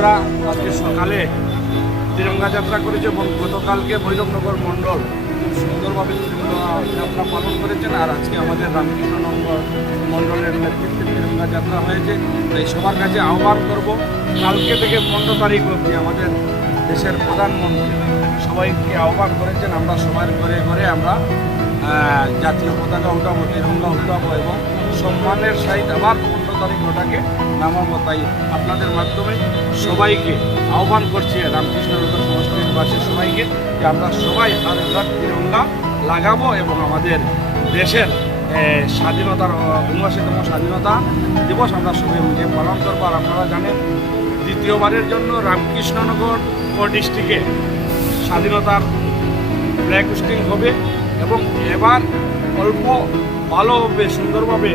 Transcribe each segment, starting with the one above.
বন্ধুরা, আজকে সকালে তিরঙ্গা যাত্রা করেছে এবং গতকালকে ভৈরবনগর মণ্ডল খুব সুন্দরভাবে তিরঙ্গা যাত্রা পালন করেছেন। আর আজকে আমাদের রামকৃষ্ণনগর মণ্ডলের নেতৃত্বে তিরঙ্গা যাত্রা হয়েছে। তাই সবার কাছে আহ্বান করব, কালকে থেকে 15 তারিখ অবধি আমাদের দেশের প্রধানমন্ত্রী সবাইকে আহ্বান করেছেন, আমরা সবার ঘরে ঘরে আমরা জাতীয় পতাকা উঠাবো, তিরঙ্গা উঠাবো এবং সম্মানের সহিত আবার 15 তারিখ ওটাকে নামাবো। তাই আপনাদের মাধ্যমে সবাইকে আহ্বান করছি, রামকৃষ্ণনগর সমষ্টিবাসীর সবাইকে, যে আমরা সবাই হার ঘর তিরঙ্গা লাগাবো এবং আমাদের দেশের স্বাধীনতার ৭৯তম স্বাধীনতা দিবস আমরা সবাই মিলে পালন করবো। আর আপনারা জানেন, দ্বিতীয়বারের জন্য রামকৃষ্ণনগর ডিস্ট্রিক্টে স্বাধীনতার ফ্ল্যাগ হোস্টিং হবে এবং এবার অল্প ভালোভাবে সুন্দরভাবে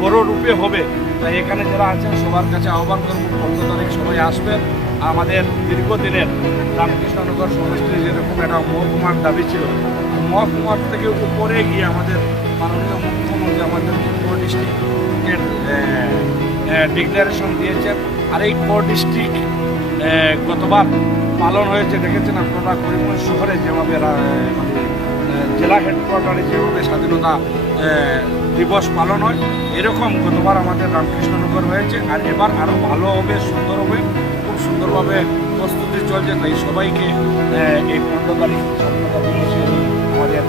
বড় রূপে হবে। তাই এখানে যারা আছেন সবার কাছে আহ্বান করব, 15 তারিখ সবাই আসবেন। আমাদের দীর্ঘদিনের রামকৃষ্ণনগর সমষ্টির যেরকম একটা মহকুমার দাবি ছিল, মহকুমার থেকে উপরে গিয়ে আমাদের মাননীয় মুখ্যমন্ত্রী আমাদের ডিস্ট্রিক্টের ডিক্লারেশন দিয়েছেন। আর এই ডিস্ট্রিক্ট গতবার পালন হয়েছে, দেখেছেন আপনারা করিমগঞ্জ শহরে যেভাবে জেলা হেডকোয়ার্টারে যেভাবে স্বাধীনতা দিবস পালন হয়, এরকম গতবার আমাদের রামকৃষ্ণনগর হয়েছে। আর এবার আরও ভালো হবে, সুন্দর হবে, খুব সুন্দরভাবে প্রস্তুতি চলছে। তাই সবাইকে এই 15 তারিখ স্বাধীনতা দিবসে আমাদের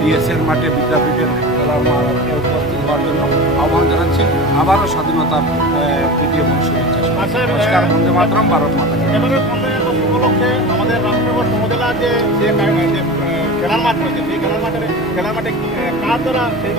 ডিএসের মাঠে বিদ্যাপীঠের খেলার মাঠে উপস্থিত হওয়ার জন্য আহ্বান জানাচ্ছি। আবারও স্বাধীনতার প্রীতি এবং শুভেচ্ছা। নমস্কার, বন্দে মাতরম, ভারত মাতা। এবারে উপলক্ষে আমাদের রামনগর উপজেলার যে খেলার মাঠ রয়েছে, সেই খেলার মাঠে কার দ্বারা সেই